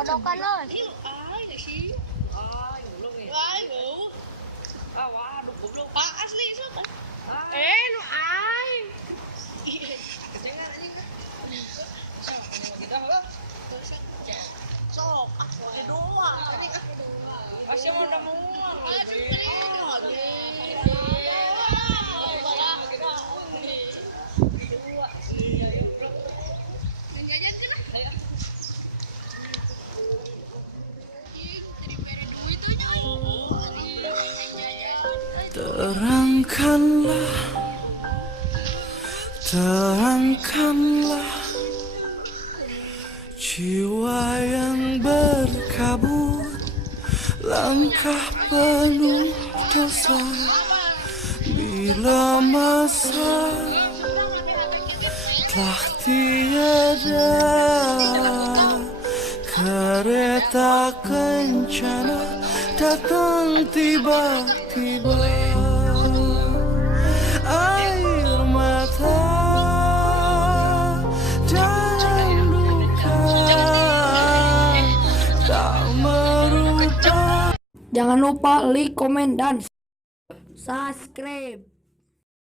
Kodokan loh. Ai lại xí. Ai ngủ luôn kìa. Ai ngủ. À wow, đục bụng luôn. À asli suốt. Lu ai? Sok, ada dua. Asal mau dah mau. Terangkanlah, terangkanlah jiwa yang berkabut, langkah penuh dosa. Bila masa telah tiada, kereta kencana datang tiba-tiba. Air mata dalam luka tak merubah. Jangan lupa like, komen, dan subscribe.